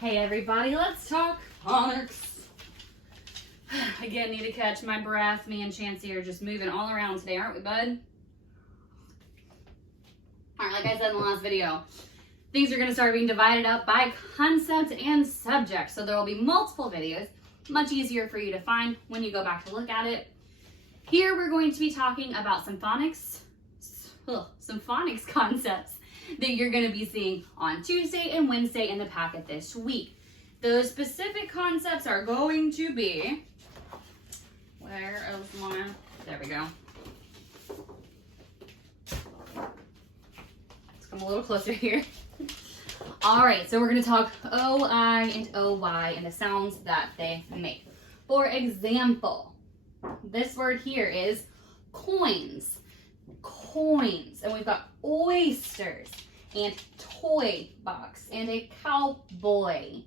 Hey everybody, let's talk phonics. Again, need to catch my breath. Me and Chancey are just moving all around today, aren't we, bud? Alright, like I said in the last video, things are going to start being divided up by concept and subject. So there will be multiple videos, much easier for you to find when you go back to look at it. Here we're going to be talking about some phonics concepts that you're going to be seeing on Tuesday and Wednesday in the packet this week. Those specific concepts are going to be, where is my, there we go. Let's come a little closer here. All right, so we're going to talk OI and OY and the sounds that they make. For example, this word here is coins. Coins, and we've got oysters and toy box and a cowboy.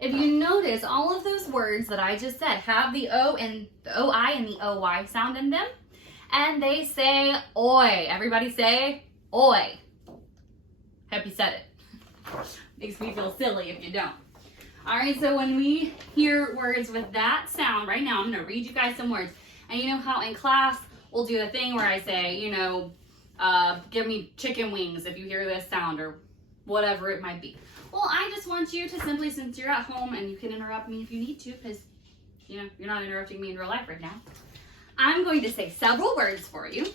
If you notice, all of those words that I just said have the O and the OI and the OY sound in them, and they say oi. Everybody say oi. Hope you said it. Makes me feel silly if you don't. All right, so when we hear words with that sound, right now I'm going to read you guys some words. And you know how in class we'll do a thing where I say, you know, give me chicken wings if you hear this sound or whatever it might be. Well, I just want you to simply, since you're at home and you can interrupt me if you need to, because, you know, you're not interrupting me in real life right now. I'm going to say several words for you, and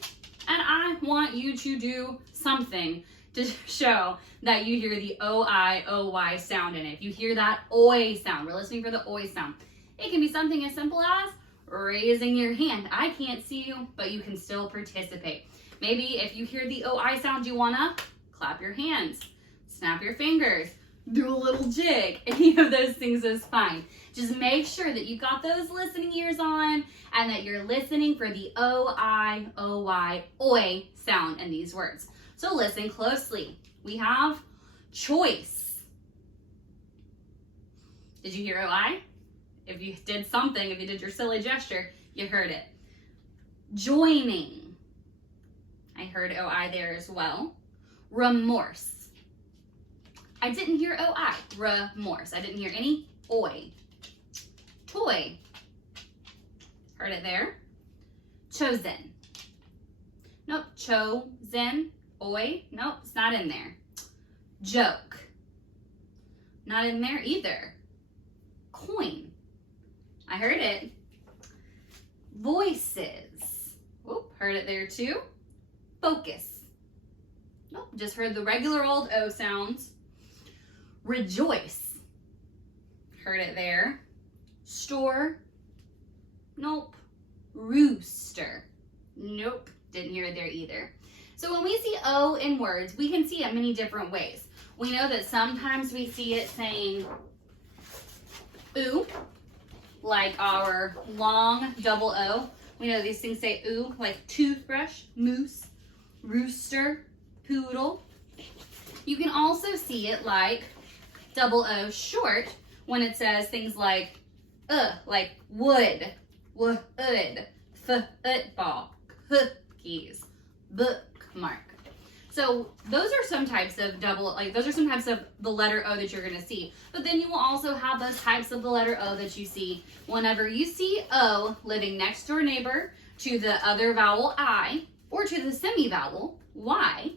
I want you to do something to show that you hear the O-I, O-Y sound in it. If you hear that oi sound, we're listening for the oi sound. It can be something as simple as raising your hand. I can't see you, but you can still participate. Maybe if you hear the OI sound, you wanna clap your hands, snap your fingers, do a little jig. Any of those things is fine. Just make sure that you got those listening ears on and that you're listening for the OI, OY, oi sound in these words. So listen closely. We have choice. Did you hear OI? If you did something, if you did your silly gesture, you heard it. Joining. I heard OI there as well. Remorse. I didn't hear OI. Remorse. I didn't hear any oi. Toy. Heard it there. Chosen. Nope. Chosen. Oi. Nope. It's not in there. Joke. Not in there either. Coin. I heard it. Voices. Whoop, heard it there too. Focus. Nope, just heard the regular old O sounds. Rejoice. Heard it there. Store. Nope. Rooster. Nope, didn't hear it there either. So when we see O in words, we can see it many different ways. We know that sometimes we see it saying ooh, like our long double O. We know these things say ooh, like toothbrush, moose, rooster, poodle. You can also see it like double O short when it says things like wood, wood, football, cookies, bookmark. So those are some types of those are some types of the letter O that you're going to see. But then you will also have those types of the letter O that you see whenever you see O living next door neighbor to the other vowel I or to the semi-vowel Y.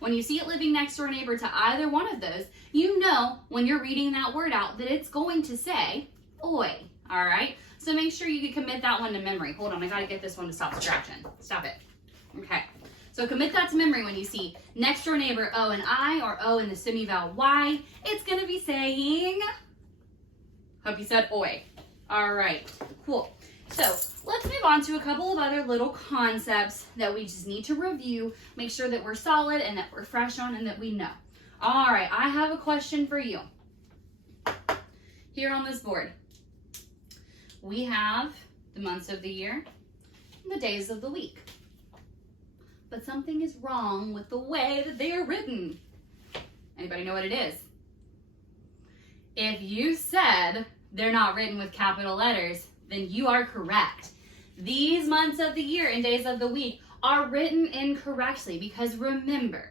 When you see it living next door neighbor to either one of those, you know when you're reading that word out that it's going to say oi. All right? So make sure you can commit that one to memory. Hold on, I got to get this one to stop scratching. Stop it. Okay. So commit that to memory when you see next door neighbor O and I or O in the semi-vowel Y. It's going to be saying, hope you said oi. All right, cool. So let's move on to a couple of other little concepts that we just need to review, make sure that we're solid and that we're fresh on and that we know. All right, I have a question for you. Here on this board, we have the months of the year and the days of the week. But something is wrong with the way that they are written. Anybody know what it is? If you said they're not written with capital letters, then you are correct. These months of the year and days of the week are written incorrectly because remember,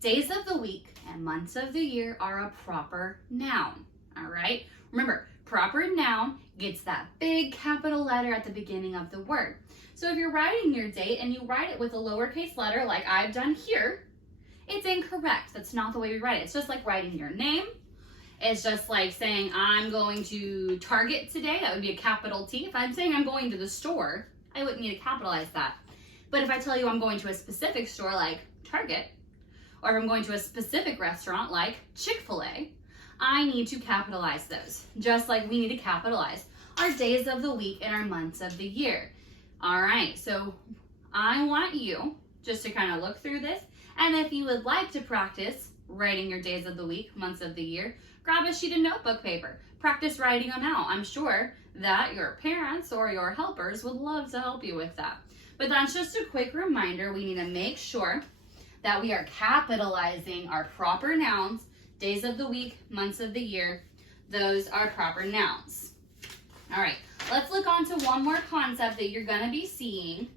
days of the week and months of the year are a proper noun. All right. Remember, proper noun gets that big capital letter at the beginning of the word. So if you're writing your date and you write it with a lowercase letter like I've done here, it's incorrect. That's not the way we write it. It's just like writing your name. It's just like saying I'm going to Target today. That would be a capital T. If I'm saying I'm going to the store, I wouldn't need to capitalize that. But if I tell you I'm going to a specific store like Target, or if I'm going to a specific restaurant like Chick-fil-A, I need to capitalize those, just like we need to capitalize our days of the week and our months of the year. All right, so I want you just to kind of look through this, and if you would like to practice writing your days of the week, months of the year, grab a sheet of notebook paper. Practice writing them out. I'm sure that your parents or your helpers would love to help you with that. But that's just a quick reminder. We need to make sure that we are capitalizing our proper nouns, days of the week, months of the year. Those are proper nouns. All right, let's look on to one more concept that you're going to be seeing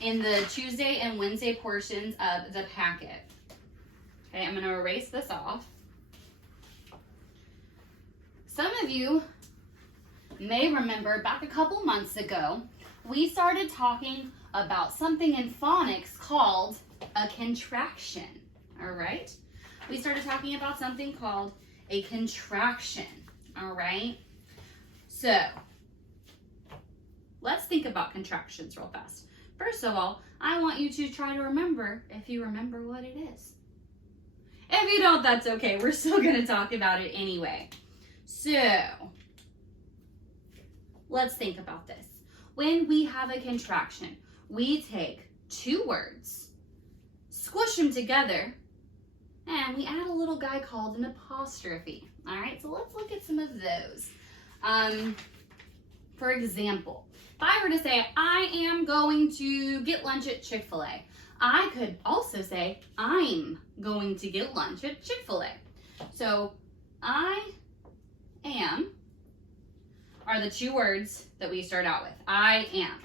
in the Tuesday and Wednesday portions of the packet. Okay, I'm going to erase this off. Some of you may remember back a couple months ago, we started talking about something in phonics called a contraction. All right? We started talking about something called a contraction. All right? So, let's think about contractions real fast. First of all, I want you to try to remember if you remember what it is. If you don't, that's okay. We're still going to talk about it anyway. So, let's think about this. When we have a contraction, we take two words, squish them together, and we add a little guy called an apostrophe. All right, so let's look at some of those. For example, if I were to say, I am going to get lunch at Chick-fil-A, I could also say, I'm going to get lunch at Chick-fil-A. So, I am are the two words that we start out with. I am.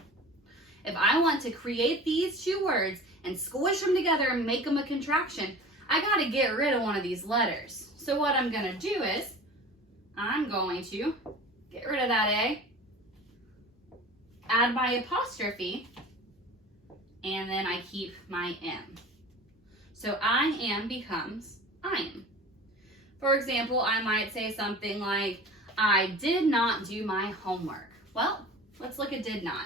If I want to create these two words and squish them together and make them a contraction, I got to get rid of one of these letters. So what I'm going to do is I'm going to get rid of that A, add my apostrophe, and then I keep my M. So I am becomes I'm. For example, I might say something like, I did not do my homework. Well, let's look at did not.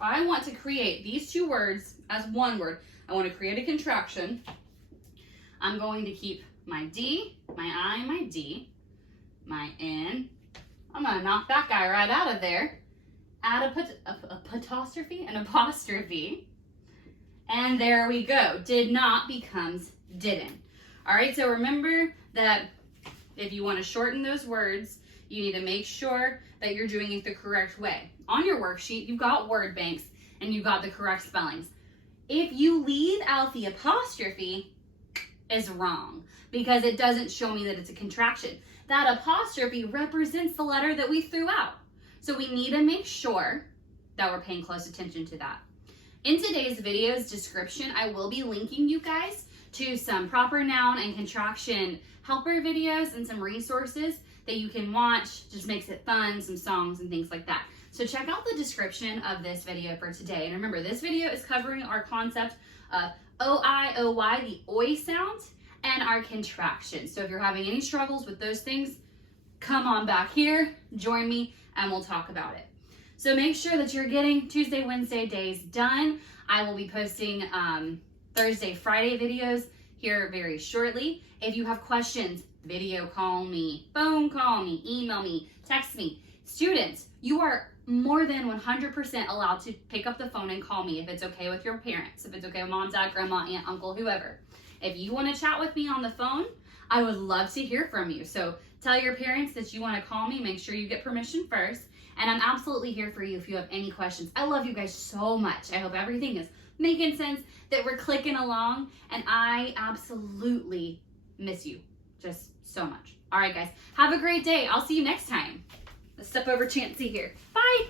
I want to create these two words as one word. I want to create a contraction. I'm going to keep my D, my I, my D, my N. I'm going to knock that guy right out of there. Add an apostrophe. And there we go. Did not becomes didn't. All right, so remember that if you want to shorten those words, you need to make sure that you're doing it the correct way. On your worksheet, you've got word banks and you've got the correct spellings. If you leave out the apostrophe, it's wrong because it doesn't show me that it's a contraction. That apostrophe represents the letter that we threw out. So we need to make sure that we're paying close attention to that. In today's video's description, I will be linking you guys to some proper noun and contraction helper videos and some resources that you can watch. Just makes it fun, some songs and things like that. So check out the description of this video for today. And remember, this video is covering our concept of O-I, O-Y, the oi sound, and our contractions. So if you're having any struggles with those things, come on back here, join me, and we'll talk about it. So make sure that you're getting Tuesday, Wednesday days done. I will be posting Thursday, Friday videos here very shortly. If you have questions, video call me, phone call me, email me, text me. Students, you are more than 100% allowed to pick up the phone and call me if it's okay with your parents, if it's okay with mom, dad, grandma, aunt, uncle, whoever. If you want to chat with me on the phone, I would love to hear from you. So tell your parents that you want to call me. Make sure you get permission first. And I'm absolutely here for you if you have any questions. I love you guys so much. I hope everything is making sense, that we're clicking along, and I absolutely miss you just so much. All right, guys, have a great day. I'll see you next time. Let's step over Chancey here. Bye.